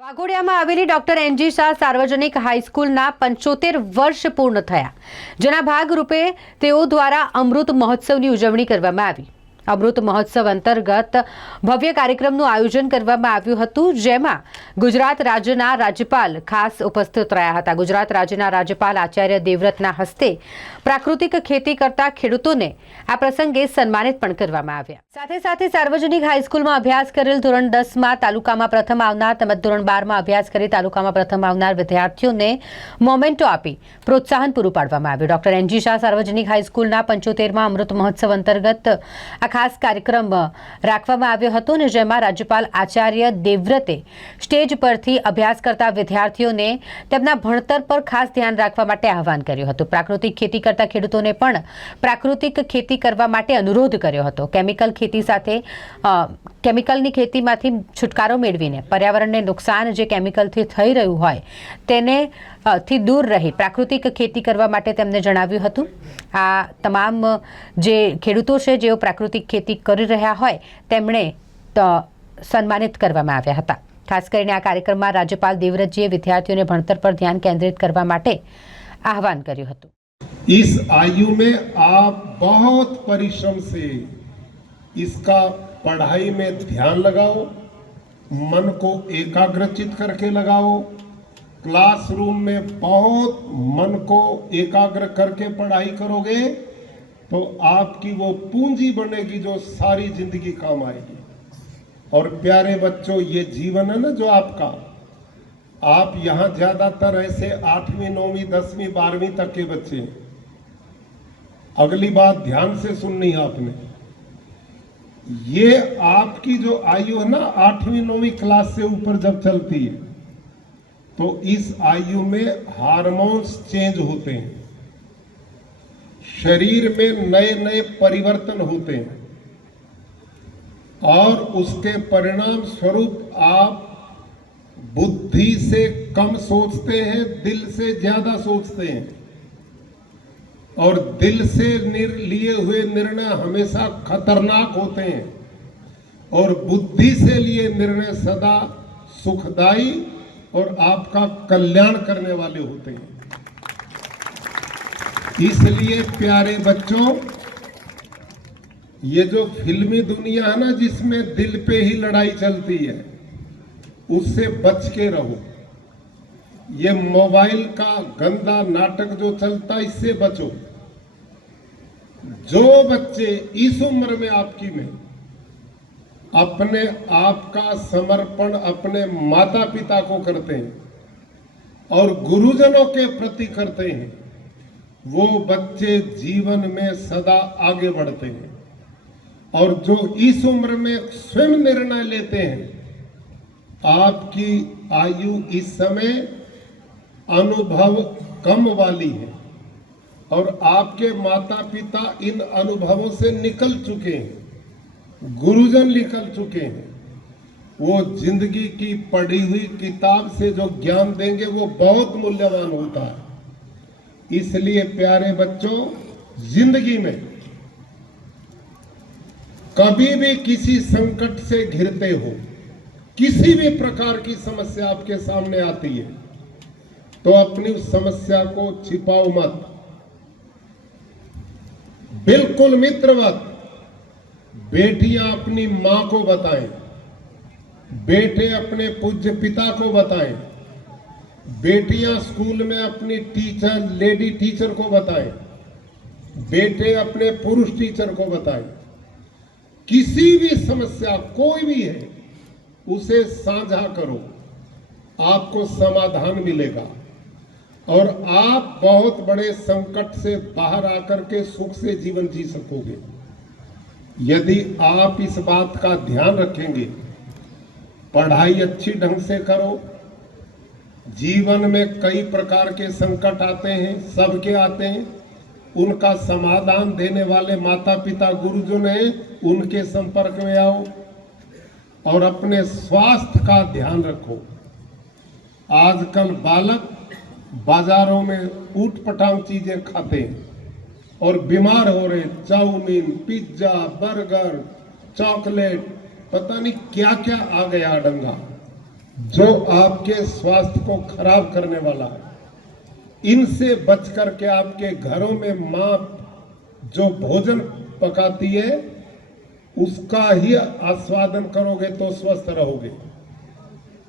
વાઘોડિયામાં આવેલી doctor NG Shah સાર્વજનિક હાઈસ્કૂલના 75 વર્ષ પૂર્ણ થયા, જેના ભાગરૂપે તેઓ દ્વારા અમૃત મહોત્સવની ઉજવણી કરવામાં આવી। અમૃત મહોત્સવ અંતર્ગત ભવ્ય કાર્યક્રમનું આયોજન કરવામાં આવ્યું હતું, જેમાં ગુજરાત રાજ્યના રાજ્યપાલ ખાસ ઉપસ્થિત રહ્યા હતા। ગુજરાત રાજ્યના રાજ્યપાલ આચાર્ય દેવવ્રતના હસ્તે પ્રાકૃતિક ખેતી કરતા ખેડૂતોને આ પ્રસંગે સન્માનિત પણ કરવામાં આવ્યા। સાથે સાથે સાર્વજનિક હાઈસ્કૂલમાં અભ્યાસ કરેલ ધોરણ 10માં તાલુકામાં પ્રથમ આવનાર તેમજ ધોરણ 12માં અભ્યાસ કરી તાલુકામાં પ્રથમ આવનાર વિદ્યાર્થીઓને મોમેન્ટો આપી પ્રોત્સાહન પૂરું પાડવામાં આવ્યું। ડોક્ટર એનજી શાહ સાર્વજનિક હાઈસ્કૂલના 75માં અમૃત મહોત્સવ અંતર્ગત આ ખાસ કાર્યક્રમ રાખવામાં આવ્યો હતો, અને જેમાં રાજ્યપાલ આચાર્ય દેવવ્રતે સ્ટેજ પરથી અભ્યાસ કરતા વિદ્યાર્થીઓને તેમના ભણતર પર ખાસ ધ્યાન રાખવા માટે આહવાન કર્યું હતું। પ્રાકૃતિક ખેતી કરતા ખેડૂતોને પણ પ્રાકૃતિક ખેતી કરવા માટે અનુરોધ કર્યો હતો। કેમિકલની ખેતીમાંથી છુટકારો મેળવીને પર્યાવરણને નુકસાન જે કેમિકલથી થઈ રહ્યું હોય તેને થી દૂર રહી પ્રાકૃતિક ખેતી કરવા માટે તેમને જણાવ્યું હતું। આ તમામ જે ખેડૂતો છે જેઓ પ્રાકૃતિક ખેતી કરી રહ્યા હોય તેમણે સન્માનિત કરવામાં આવ્યા હતા। ખાસ કરીને આ કાર્યક્રમમાં રાજ્યપાલ દેવવ્રતજીએ વિદ્યાર્થીઓને ભણતર પર ધ્યાન કેન્દ્રિત કરવા માટે આહવાન કર્યું હતું। इस आयु में आप बहुत परिश्रम से इसका पढ़ाई में ध्यान लगाओ, मन को एकाग्रचित करके लगाओ। क्लासरूम में बहुत मन को एकाग्र करके पढ़ाई करोगे तो आपकी वो पूंजी बनेगी जो सारी जिंदगी काम आएगी। और प्यारे बच्चों, ये जीवन है ना जो आपका, आप यहाँ ज्यादातर ऐसे 8वीं 9वीं 10वीं 12वीं तक के बच्चे हैं। अगली बात ध्यान से सुननी है आपने, ये आपकी जो आयु है ना 8वीं 9वीं क्लास से ऊपर जब चलती है तो इस आयु में हार्मोन्स चेंज होते हैं, शरीर में नए नए परिवर्तन होते हैं और उसके परिणाम स्वरूप आप बुद्धि से कम सोचते हैं, दिल से ज्यादा सोचते हैं। और दिल से लिए हुए निर्णय हमेशा खतरनाक होते हैं और बुद्धि से लिए निर्णय सदा सुखदायी और आपका कल्याण करने वाले होते हैं। इसलिए प्यारे बच्चों, ये जो फिल्मी दुनिया है ना जिसमें दिल पे ही लड़ाई चलती है, उससे बच के रहो। ये मोबाइल का गंदा नाटक जो चलता है, इससे बचो। जो बच्चे इस उम्र में आपकी में अपने आप का समर्पण अपने माता पिता को करते हैं और गुरुजनों के प्रति करते हैं, वो बच्चे जीवन में सदा आगे बढ़ते हैं। और जो इस उम्र में स्वयं निर्णय लेते हैं, आपकी आयु इस समय अनुभव कम वाली है और आपके माता पिता इन अनुभवों से निकल चुके हैं, गुरुजन निकल चुके हैं। वो जिंदगी की पढ़ी हुई किताब से जो ज्ञान देंगे वो बहुत मूल्यवान होता है। इसलिए प्यारे बच्चों, जिंदगी में कभी भी किसी संकट से घिरते हो, किसी भी प्रकार की समस्या आपके सामने आती है, तो अपनी उस समस्या को छिपाओ मत, बिल्कुल मित्रवत बेटियां अपनी मां को बताएं, बेटे अपने पूज्य पिता को बताएं, बेटियां स्कूल में अपनी टीचर लेडी टीचर को बताएं, बेटे अपने पुरुष टीचर को बताएं। किसी भी समस्या कोई भी है उसे साझा करो, आपको समाधान मिलेगा और आप बहुत बड़े संकट से बाहर आकर के सुख से जीवन जी सकोगे। यदि आप इस बात का ध्यान रखेंगे, पढ़ाई अच्छी ढंग से करो। जीवन में कई प्रकार के संकट आते हैं, सबके आते हैं, उनका समाधान देने वाले माता पिता गुरुजन हैं, उनके संपर्क में आओ और अपने स्वास्थ्य का ध्यान रखो। आजकल बालक बाजारों में ऊट पटांग चीजें खाते हैं और बीमार हो रहे, चाउमीन, पिज्जा, बर्गर, चॉकलेट, पता नहीं क्या क्या आ गया डंगा। जो आपके स्वास्थ्य को खराब करने वाला है, इनसे बच करके आपके घरों में मां जो भोजन पकाती है उसका ही आस्वादन करोगे तो स्वस्थ रहोगे।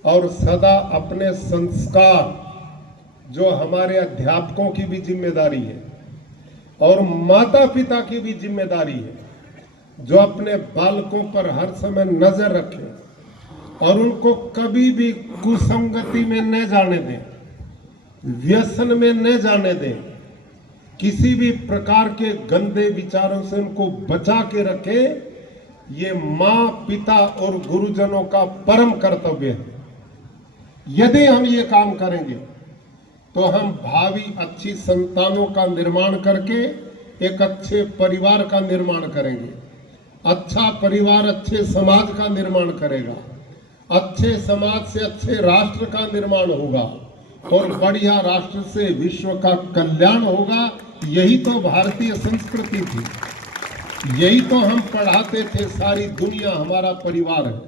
और सदा अपने संस्कार, जो हमारे अध्यापकों की भी जिम्मेदारी है और माता पिता की भी जिम्मेदारी है, जो अपने बालकों पर हर समय नजर रखें और उनको कभी भी कुसंगति में न जाने दें, व्यसन में न जाने दें, किसी भी प्रकार के गंदे विचारों से उनको बचा के रखें। ये मां, पिता और गुरुजनों का परम कर्तव्य है। यदि हम ये काम करेंगे तो हम भावी अच्छी संतानों का निर्माण करके एक अच्छे परिवार का निर्माण करेंगे। अच्छा परिवार अच्छे समाज का निर्माण करेगा, अच्छे समाज से अच्छे राष्ट्र का निर्माण होगा और बढ़िया राष्ट्र से विश्व का कल्याण होगा। यही तो भारतीय संस्कृति थी, यही तो हम पढ़ाते थे। सारी दुनिया हमारा परिवार है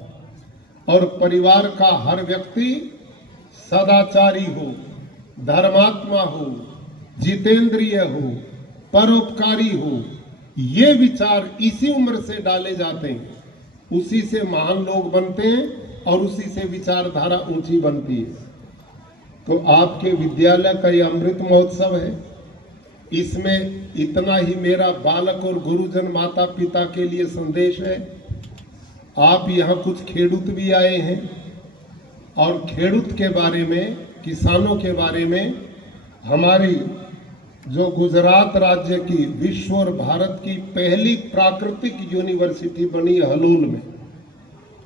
और परिवार का हर व्यक्ति सदाचारी हो, धर्मात्मा हो, जितेंद्रिय हो, परोपकारी हो। ये विचार इसी उम्र से डाले जाते हैं, उसी से महान लोग बनते हैं और उसी से विचारधारा ऊंची बनती है। तो आपके विद्यालय का ये अमृत महोत्सव है, इसमें इतना ही मेरा बालक और गुरुजन माता पिता के लिए संदेश है। आप यहाँ कुछ खेडूत भी आए हैं और खेडूत के बारे में, किसानों के बारे में, हमारी जो गुजरात राज्य की विश्व और भारत की पहली प्राकृतिक यूनिवर्सिटी बनी हलोल में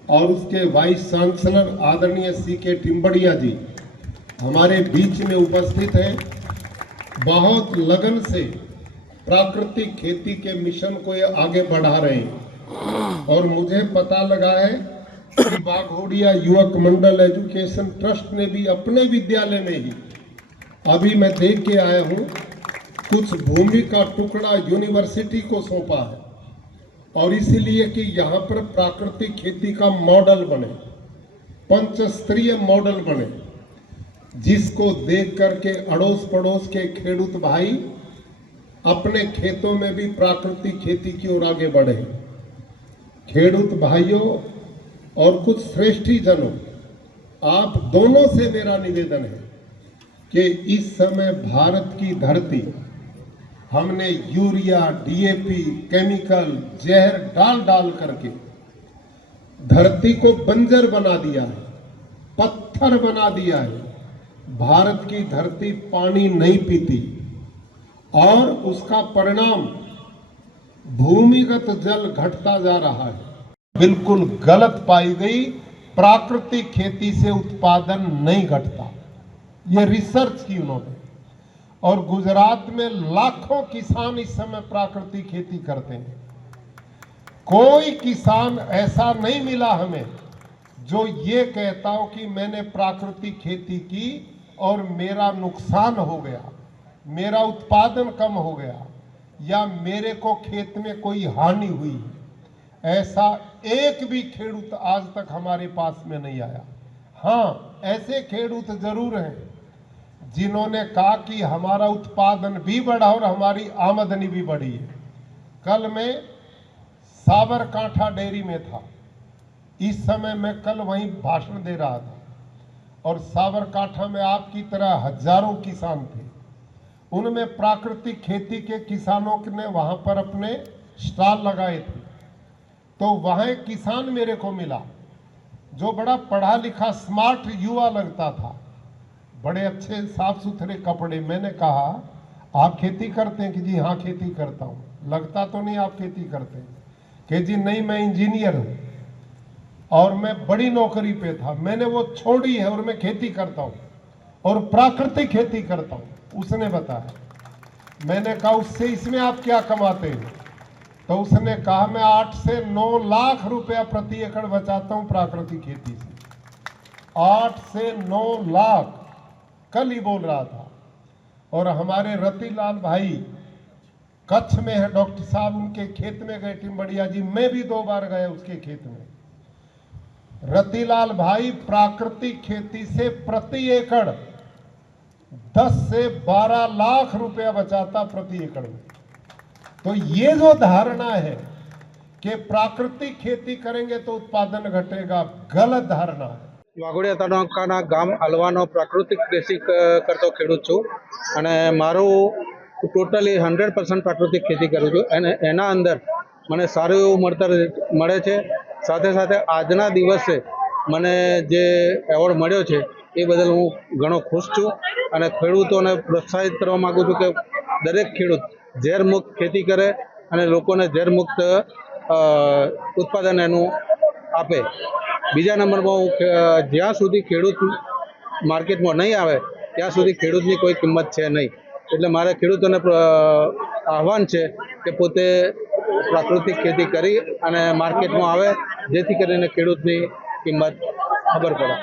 और उसके वाइस चांसलर आदरणीय C.K. टिम्बड़िया जी हमारे बीच में उपस्थित हैं। बहुत लगन से प्राकृतिक खेती के मिशन को ये आगे बढ़ा रहे हैं और मुझे पता लगा है कि बाघोड़िया युवक मंडल एजुकेशन ट्रस्ट ने भी अपने विद्यालय में ही, अभी मैं देख के आया हूँ, कुछ भूमि का टुकड़ा यूनिवर्सिटी को सौंपा है और इसीलिए कि यहाँ पर प्राकृतिक खेती का मॉडल बने, पंचस्तरीय मॉडल बने, जिसको देख करके अड़ोस पड़ोस के खेडूत भाई अपने खेतों में भी प्राकृतिक खेती की ओर आगे बढ़े। खेडूत भाइयों और कुछ श्रेष्ठी जनों, आप दोनों से मेरा निवेदन है कि इस समय भारत की धरती हमने यूरिया, DAP, केमिकल, जहर डाल डाल करके धरती को बंजर बना दिया है, पत्थर बना दिया है। भारत की धरती पानी नहीं पीती और उसका परिणाम भूमिगत जल घटता जा रहा है। बिल्कुल गलत पाई गई। प्राकृतिक खेती से उत्पादन नहीं घटता, ये रिसर्च की उन्होंने। और गुजरात में लाखों किसान इस समय प्राकृतिक खेती करते हैं। कोई किसान ऐसा नहीं मिला हमें जो ये कहता हो कि मैंने प्राकृतिक खेती की और मेरा नुकसान हो गया, मेरा उत्पादन कम हो गया या मेरे को खेत में कोई हानि हुई। ऐसा एक भी खेडूत आज तक हमारे पास में नहीं आया। हाँ, ऐसे खेडूत जरूर हैं जिन्होंने कहा कि हमारा उत्पादन भी बढ़ा और हमारी आमदनी भी बढ़ी है। कल मैं साबरकांठा डेयरी में था, इस समय मैं कल वहीं भाषण दे रहा था और साबरकांठा में आपकी तरह हजारों किसान थे। उनमें प्राकृतिक खेती के किसानों ने वहां पर अपने स्टॉल लगाए थे। तो वहां एक किसान मेरे को मिला जो बड़ा पढ़ा लिखा स्मार्ट युवा लगता था, बड़े अच्छे साफ सुथरे कपड़े। मैंने कहा आप खेती करते हैं? कि जी हाँ खेती करता हूँ। लगता तो नहीं आप खेती करते हैं। कि जी नहीं, मैं इंजीनियर हूँ और मैं बड़ी नौकरी पे था, मैंने वो छोड़ी है और मैं खेती करता हूँ और प्राकृतिक खेती करता हूँ। उसने बताया। मैंने कहा उससे इसमें आप क्या कमाते हैं? तो उसने कहा मैं 8 से 9 लाख रुपया प्रति एकड़ बचाता हूँ प्राकृतिक खेती से। 8 से 9 लाख कल ही बोल रहा था। और हमारे रतिलाल भाई कच्छ में है, डॉक्टर साहब उनके खेत में गए टिम्बड़िया जी, मैं भी 2 बार गया उसके खेत में। रतिलाल भाई प्राकृतिक खेती से प्रति एकड़ 10 से 12 लाख रुपया बचाता प्रति एकड़ में। तो ये जो धारणा है कि प्राकृतिक खेती करेंगे तो उत्पादन घटेगा, गलत धारणा है। વાઘોડિયા તાલુકાના ગામ અલવાનો પ્રાકૃતિક કૃષિ કરતો ખેડૂત છું અને મારું ટોટલી 100% પ્રાકૃતિક ખેતી કરું છું અને એના અંદર મને સારું એવું મળતર મળે છે. સાથે સાથે આજના દિવસે મને જે એવોર્ડ મળ્યો છે એ બદલ હું ઘણો ખુશ છું અને ખેડૂતોને પ્રોત્સાહિત કરવા માગું છું કે દરેક ખેડૂત ઝેરમુક્ત ખેતી કરે અને લોકોને ઝેરમુક્ત ઉત્પાદન એનું આપે. બીજા નંબરમાં હું જ્યાં સુધી ખેડૂત માર્કેટમાં નહીં આવે ત્યાં સુધી ખેડૂતની કોઈ કિંમત છે નહીં. એટલે મારે ખેડૂતોને આહવાન છે કે પોતે પ્રાકૃતિક ખેતી કરી અને માર્કેટમાં આવે, જેથી કરીને ખેડૂતની કિંમત ખબર પડે.